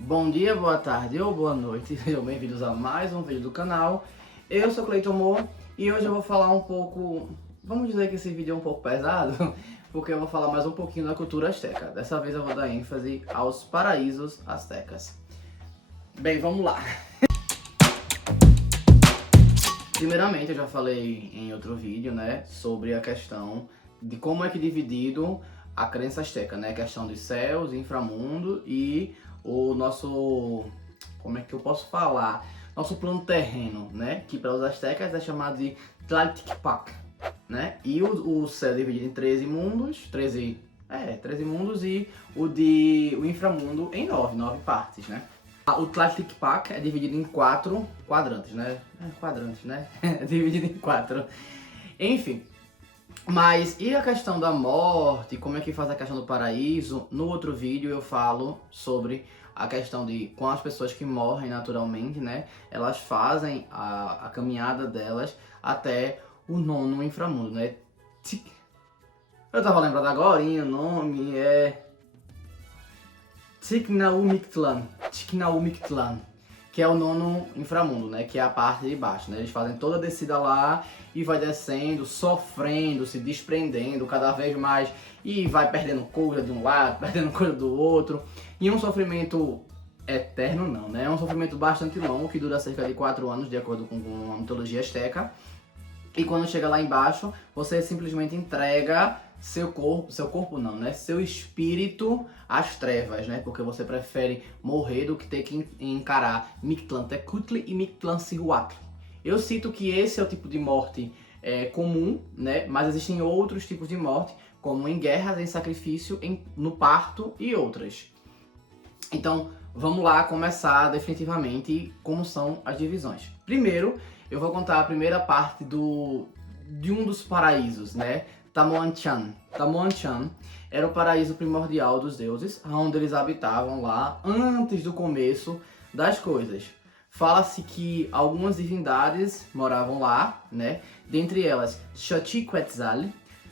Bom dia, boa tarde ou boa noite, sejam bem-vindos a mais um vídeo do canal. Eu sou Cleiton Mo e hoje eu vou falar um pouco, vamos dizer que esse vídeo é um pouco pesado, porque eu vou falar mais um pouquinho da cultura asteca. Dessa vez eu vou dar ênfase aos paraísos astecas. Bem, vamos lá. Primeiramente, eu já falei em outro vídeo, né, sobre a questão de como é que é dividido a crença asteca, né, a questão dos céus, inframundo e o nosso, como é que eu posso falar, nosso plano terreno, né, que para os astecas é chamado de Tlalticpac, né, e o céu é dividido em 13 mundos, 13 mundos e o inframundo em 9 partes, né. O Tlalticpac é dividido em 4 quadrantes, né? Quadrantes, né? É dividido em 4. Enfim. Mas e a questão da morte? Como é que faz a questão do paraíso? No outro vídeo eu falo sobre a questão de com as pessoas que morrem naturalmente, né? Elas fazem a caminhada delas até o nono inframundo, né? Eu tava lembrando agora, o nome é Tiknaumictlan, que é o nono inframundo, né? Que é a parte de baixo, né? Eles fazem toda a descida lá e vai descendo, sofrendo, se desprendendo cada vez mais e vai perdendo coisa de um lado, perdendo coisa do outro. E um sofrimento eterno não, né? É um sofrimento bastante longo que dura cerca de 4 anos, de acordo com a mitologia asteca. E quando chega lá embaixo, você simplesmente entrega seu corpo não, né? Seu espírito às trevas, né? Porque você prefere morrer do que ter que encarar Mictlantecuhtli e Mictlantecuhtli. Eu cito que esse é o tipo de morte comum, né? Mas existem outros tipos de morte, como em guerras, em sacrifício, no parto e outras. Então, vamos lá começar definitivamente como são as divisões. Primeiro, eu vou contar a primeira parte de um dos paraísos, né? Tamoanchan. Tamoanchan era o paraíso primordial dos deuses, onde eles habitavam lá antes do começo das coisas. Fala-se que algumas divindades moravam lá, né? Dentre elas, Xochiquetzal,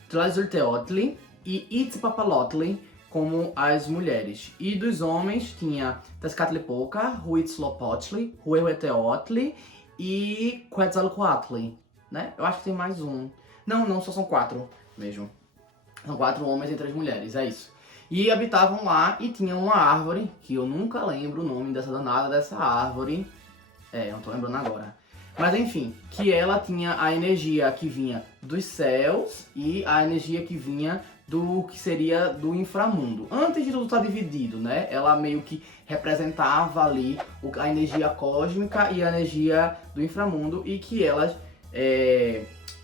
Tlazolteotli e Itzpapalotli, como as mulheres. E dos homens tinha Tezcatlipoca, Huitzlopotli, Huehueteotli e Quetzalcoatl, né? Eu acho que tem mais um. Não, só são 4 mesmo. São 4 homens e 3 mulheres, é isso. E habitavam lá e tinha uma árvore, que eu nunca lembro o nome dessa danada dessa árvore. Não tô lembrando agora. Mas enfim, que ela tinha a energia que vinha dos céus e a energia que vinha do que seria do inframundo. Antes de tudo estar dividido, né? Ela meio que representava ali a energia cósmica e a energia do inframundo e que elas,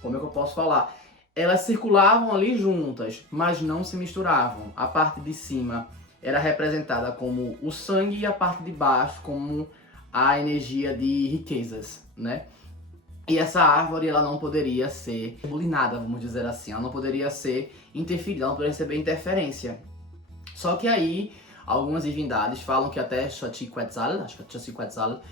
como é que eu posso falar? Elas circulavam ali juntas, mas não se misturavam. A parte de cima era representada como o sangue e a parte de baixo como a energia de riquezas, né? E essa árvore, ela não poderia ser bulinada, vamos dizer assim. Ela não poderia ser interferida, ela não poderia receber interferência. Só que aí, algumas divindades falam que até Xochiquetzal, acho que é Xochiquetzal,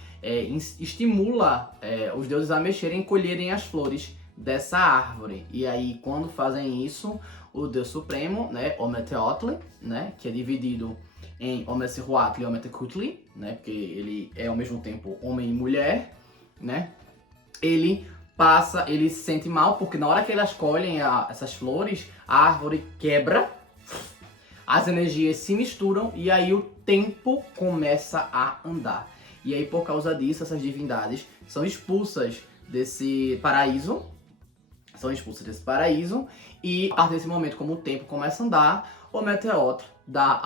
estimula os deuses a mexerem e colherem as flores dessa árvore. E aí, quando fazem isso, o Deus Supremo, né, Ometeotli, né, que é dividido em Ometehuatli e Ometecuhtli, né, porque ele é ao mesmo tempo homem e mulher, né, ele se sente mal porque na hora que elas colhem essas flores, a árvore quebra, as energias se misturam e aí o tempo começa a andar. E aí por causa disso, essas divindades são expulsas desse paraíso, e a partir desse momento, como o tempo começa a andar, o Meteotro dá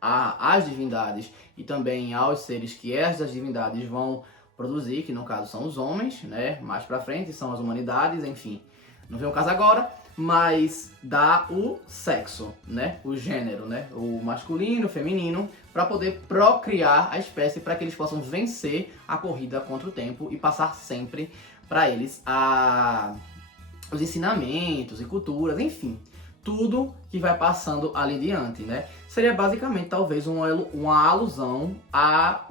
às divindades e também aos seres que essas divindades vão produzir, que no caso são os homens, né? Mais pra frente são as humanidades, enfim. Não vem o caso agora, mas dá o sexo, né? O gênero, né? O masculino, o feminino, para poder procriar a espécie, para que eles possam vencer a corrida contra o tempo e passar sempre para eles os ensinamentos e culturas, enfim. Tudo que vai passando ali diante, né? Seria basicamente, talvez, uma alusão à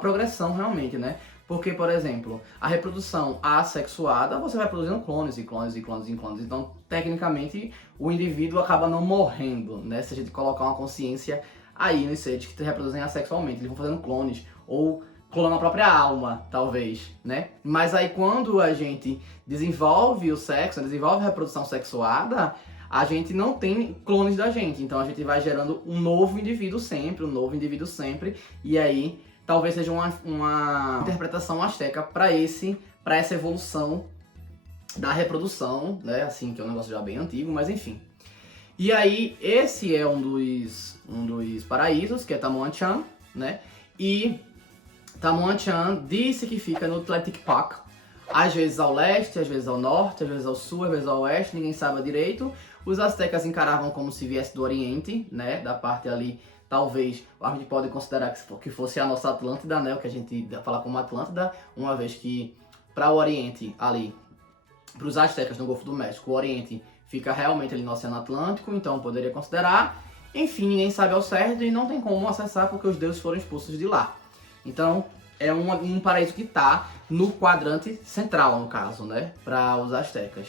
progressão realmente, né? Porque, por exemplo, a reprodução assexuada, você vai produzindo clones e clones e clones e clones. Então, tecnicamente, o indivíduo acaba não morrendo, né? Se a gente colocar uma consciência aí nos seres que se reproduzem assexualmente. Eles vão fazendo clones, ou clonam a própria alma, talvez, né? Mas aí quando a gente desenvolve o sexo, desenvolve a reprodução sexuada, a gente não tem clones da gente. Então a gente vai gerando um novo indivíduo sempre, e aí talvez seja uma interpretação asteca para essa evolução da reprodução, né? Assim, que é um negócio já bem antigo, mas enfim. E aí, esse é um dos paraísos, que é Tamuanchan, né? E Tamuanchan disse que fica no Tlaticpac, às vezes ao leste, às vezes ao norte, às vezes ao sul, às vezes ao oeste, ninguém sabe direito. Os astecas encaravam como se viesse do Oriente, né? Da parte ali, talvez, a gente pode considerar que fosse a nossa Atlântida, né? O que a gente fala como Atlântida, uma vez que para o Oriente, ali, para os astecas no Golfo do México, o Oriente fica realmente ali no Oceano Atlântico, então poderia considerar. Enfim, ninguém sabe ao certo e não tem como acessar porque os deuses foram expulsos de lá. Então, é um paraíso que está no quadrante central, no caso, né? Para os astecas.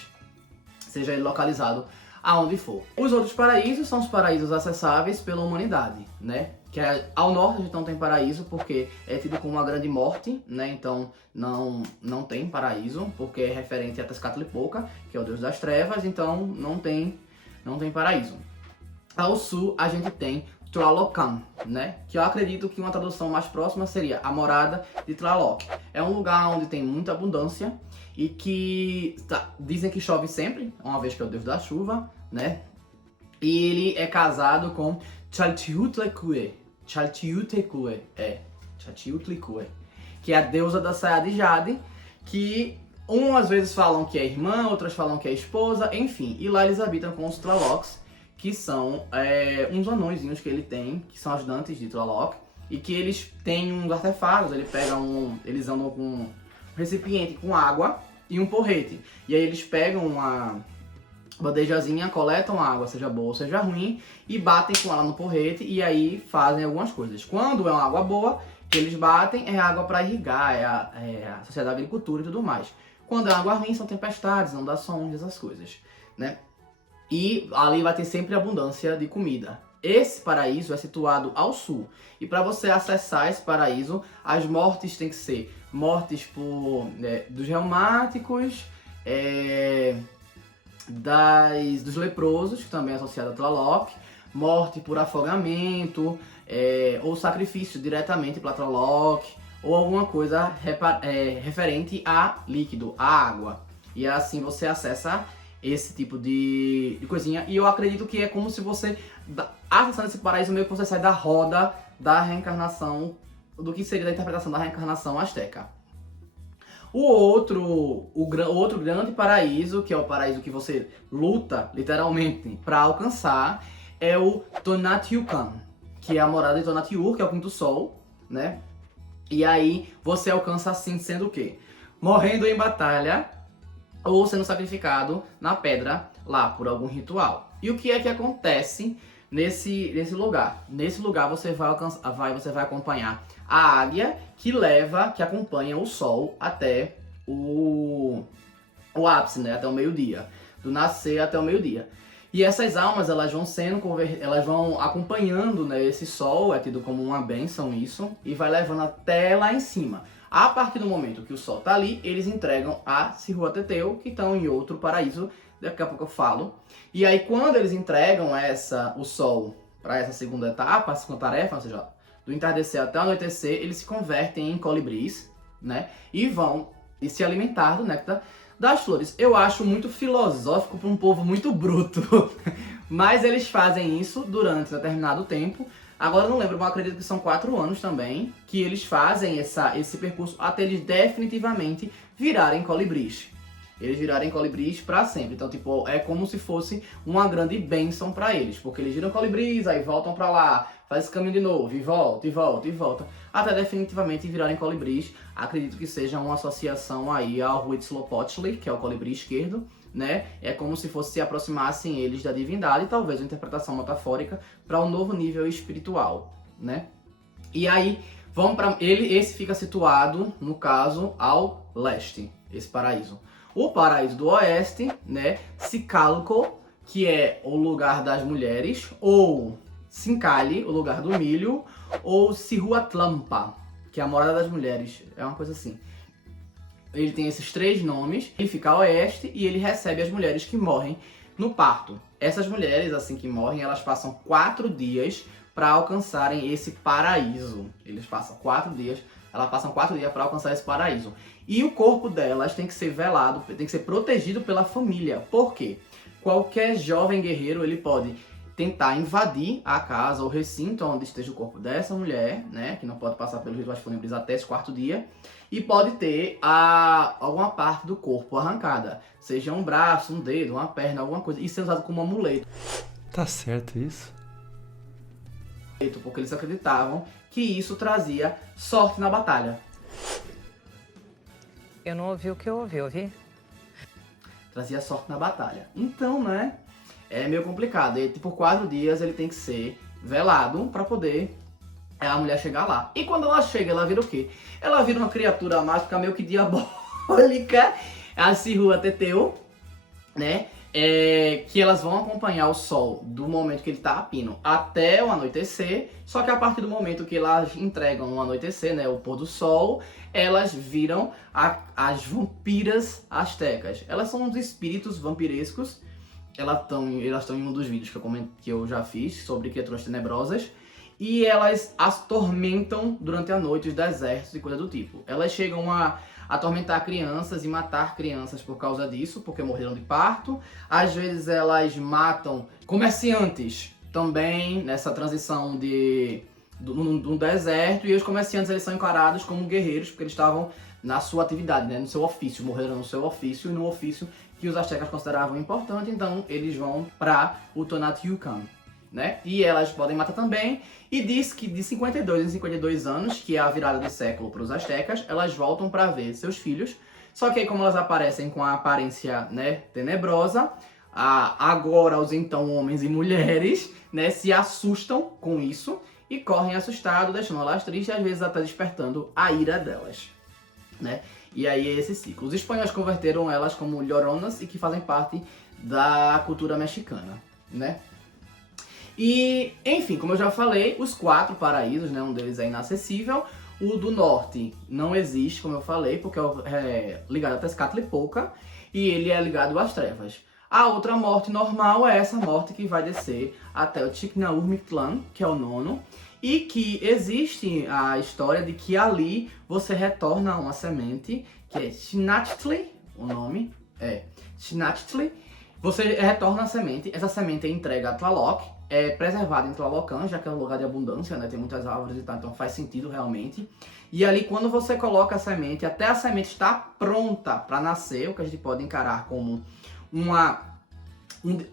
Seja ele localizado aonde for. Os outros paraísos são os paraísos acessáveis pela humanidade, né? Que ao norte a gente não tem paraíso porque é tido como uma grande morte, né? Então não tem paraíso porque é referente a Tezcatlipoca, que é o deus das trevas, então não tem paraíso. Ao sul a gente tem Tlalocan, né? Que eu acredito que uma tradução mais próxima seria a morada de Tlaloc. É um lugar onde tem muita abundância e que dizem que chove sempre, uma vez que é o deus da chuva, né? E ele é casado com Chalchiutlekue, que é a deusa da saia de jade, que umas vezes falam que é irmã, outras falam que é esposa, enfim. E lá eles habitam com os Tlalocs, que são uns anõezinhos que ele tem, que são ajudantes de Tlaloc, e que eles têm uns artefatos, eles andam com um recipiente com água e um porrete. E aí eles pegam uma bandejazinha, coletam a água, seja boa ou seja ruim, e batem com ela no porrete e aí fazem algumas coisas. Quando é uma água boa, que eles batem, é água para irrigar, é a sociedade da agricultura e tudo mais. Quando é água ruim, são tempestades, inundações, essas coisas, né? E ali vai ter sempre abundância de comida. Esse paraíso é situado ao sul. E para você acessar esse paraíso, as mortes têm que ser mortes dos reumáticos, dos leprosos, que também é associado a Tlaloc, morte por afogamento, ou sacrifício diretamente para Tlaloc, ou alguma coisa referente a líquido, a água. E assim você acessa esse tipo de coisinha. E eu acredito que é como se você, acessando esse paraíso, meio que você sai da roda da reencarnação, do que seria da interpretação da reencarnação asteca. O outro grande paraíso, que é o paraíso que você luta, literalmente, para alcançar, é o Tonatiucan, que é a morada de Tonatiuh, que é o quinto sol, né? E aí você alcança assim, sendo o quê? Morrendo em batalha ou sendo sacrificado na pedra lá por algum ritual. E o que é que acontece nesse lugar? Nesse lugar você vai acompanhar a águia que acompanha o sol até o ápice, né? Até o meio-dia, do nascer até o meio-dia. E essas almas, elas vão acompanhando, né, esse sol, é tido como uma bênção isso, e vai levando até lá em cima. A partir do momento que o sol tá ali, eles entregam a Cihuateteu, que estão em outro paraíso, daqui a pouco eu falo. E aí quando eles entregam o sol para essa segunda etapa, a segunda tarefa, ou seja, do entardecer até o anoitecer, eles se convertem em colibris, né, e vão se alimentar do néctar das flores. Eu acho muito filosófico para um povo muito bruto, mas eles fazem isso durante determinado tempo. Agora eu não lembro, mas eu acredito que são 4 anos também, que eles fazem esse percurso até eles definitivamente virarem colibris. Eles virarem colibris para sempre. Então, tipo, é como se fosse uma grande bênção para eles, porque eles viram colibris, aí voltam para lá, faz esse caminho de novo, e volta, e volta, e volta, até definitivamente virarem colibris. Acredito que seja uma associação aí ao Huitzilopochtli, que é o colibri esquerdo, né? É como se se aproximassem eles da divindade, talvez uma interpretação metafórica para um novo nível espiritual, né? E aí, esse fica situado, no caso, ao leste, esse paraíso. O paraíso do oeste, né, Sicalco, que é o lugar das mulheres, ou Sincali, o lugar do milho, ou Cihuatlampa, que é a morada das mulheres, é uma coisa assim. Ele tem esses 3 nomes, ele fica a oeste e ele recebe as mulheres que morrem no parto. Essas mulheres, assim que morrem, elas passam 4 dias para alcançarem esse paraíso. Elas passam 4 dias para alcançar esse paraíso. E o corpo delas tem que ser velado, tem que ser protegido pela família. Por quê? Qualquer jovem guerreiro, ele pode tentar invadir a casa ou recinto onde esteja o corpo dessa mulher, né, que não pode passar pelos rituais fúnebres até esse 4º dia, e pode ter alguma parte do corpo arrancada, seja um braço, um dedo, uma perna, alguma coisa, e ser usado como amuleto. Tá certo isso? Porque eles acreditavam que isso trazia sorte na batalha. Eu não ouvi o que eu ouvi? Trazia sorte na batalha. Então, né, é meio complicado. E por 4 dias ele tem que ser velado para poder a mulher chegar lá. E quando ela chega, ela vira o quê? Ela vira uma criatura mágica meio que diabólica, a Sirua Teteu, né? Que elas vão acompanhar o sol do momento que ele tá a pino até o anoitecer, só que a partir do momento que elas entregam o anoitecer, né, o pôr do sol, elas viram as vampiras astecas. Elas são uns espíritos vampirescos. Elas estão em um dos vídeos que eu já fiz sobre criaturas tenebrosas. E elas atormentam durante a noite os desertos e coisa do tipo. Elas chegam a atormentar crianças e matar crianças por causa disso, porque morreram de parto. Às vezes elas matam comerciantes também nessa transição do deserto. E os comerciantes, eles são encarados como guerreiros, porque eles estavam na sua atividade, né, no seu ofício. Morreram no seu ofício e no ofício que os astecas consideravam importante. Então eles vão para o Tonatiuhcan, né? E elas podem matar também. E diz que de 52 em 52 anos, que é a virada de século para os astecas, elas voltam para ver seus filhos. Só que aí, como elas aparecem com a aparência, né, tenebrosa, agora os então homens e mulheres, né, se assustam com isso e correm assustados, deixando elas tristes e às vezes até despertando a ira delas, né? E aí é esse ciclo. Os espanhóis converteram elas como lloronas e que fazem parte da cultura mexicana, né? E, enfim, como eu já falei, os 4 paraísos, né, um deles é inacessível. O do norte não existe, como eu falei, porque é ligado a Tezcatlipoca e ele é ligado às trevas. A outra morte normal é essa morte que vai descer até o Chicnaur-Mictlán, que é o 9º, e que existe a história de que ali você retorna a uma semente, que é Xinachtli, o nome é Xinachtli. Você retorna a semente, essa semente é entregue a Tlaloc, é preservada em Tlalocan, já que é um lugar de abundância, né? Tem muitas árvores e tal, então faz sentido realmente. E ali, quando você coloca a semente, até a semente estar pronta para nascer, o que a gente pode encarar como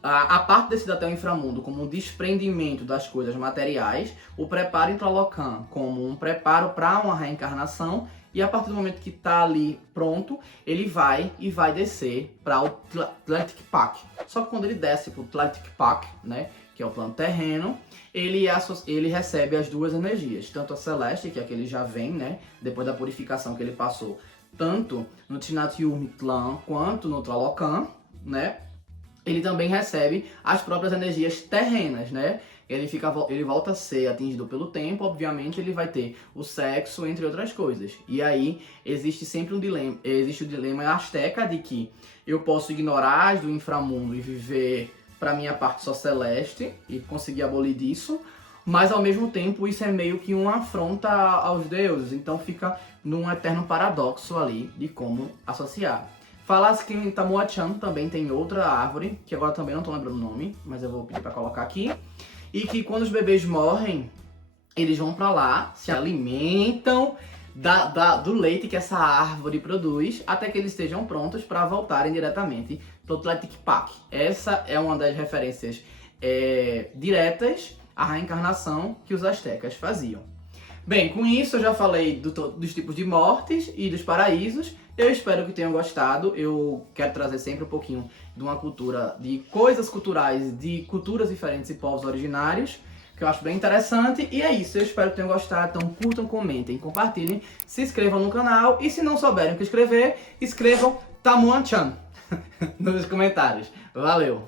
a parte descida até o inframundo como um desprendimento das coisas materiais, o preparo em Tlalocan como um preparo para uma reencarnação, e a partir do momento que está ali pronto, ele vai descer para o Tlaltikpak. Só que quando ele desce para o Tlaltikpak, né, que é o plano terreno, ele recebe as 2 energias, tanto a celeste, que é a que ele já vem, né, depois da purificação que ele passou, tanto no Tonatiuh-Mictlán quanto no Tlalocan, né? Ele também recebe as próprias energias terrenas, né? Ele volta a ser atingido pelo tempo, obviamente ele vai ter o sexo, entre outras coisas. E aí existe sempre um dilema, existe o dilema asteca de que eu posso ignorar as do inframundo e viver para minha parte só celeste e conseguir abolir disso, mas ao mesmo tempo isso é meio que uma afronta aos deuses, então fica num eterno paradoxo ali de como associar. Falasse que em Tamuachan também tem outra árvore, que agora também não estou lembrando o nome, mas eu vou pedir para colocar aqui. E que quando os bebês morrem, eles vão para lá, se alimentam do leite que essa árvore produz, até que eles estejam prontos para voltarem diretamente para o Tlaltikpak. Essa é uma das referências diretas à reencarnação que os astecas faziam. Bem, com isso eu já falei dos tipos de mortes e dos paraísos. Eu espero que tenham gostado. Eu quero trazer sempre um pouquinho de uma cultura, de coisas culturais, de culturas diferentes e povos originários, que eu acho bem interessante. E é isso, eu espero que tenham gostado. Então curtam, comentem, compartilhem, se inscrevam no canal. E se não souberem o que escrever, escrevam Tamuachan nos comentários. Valeu!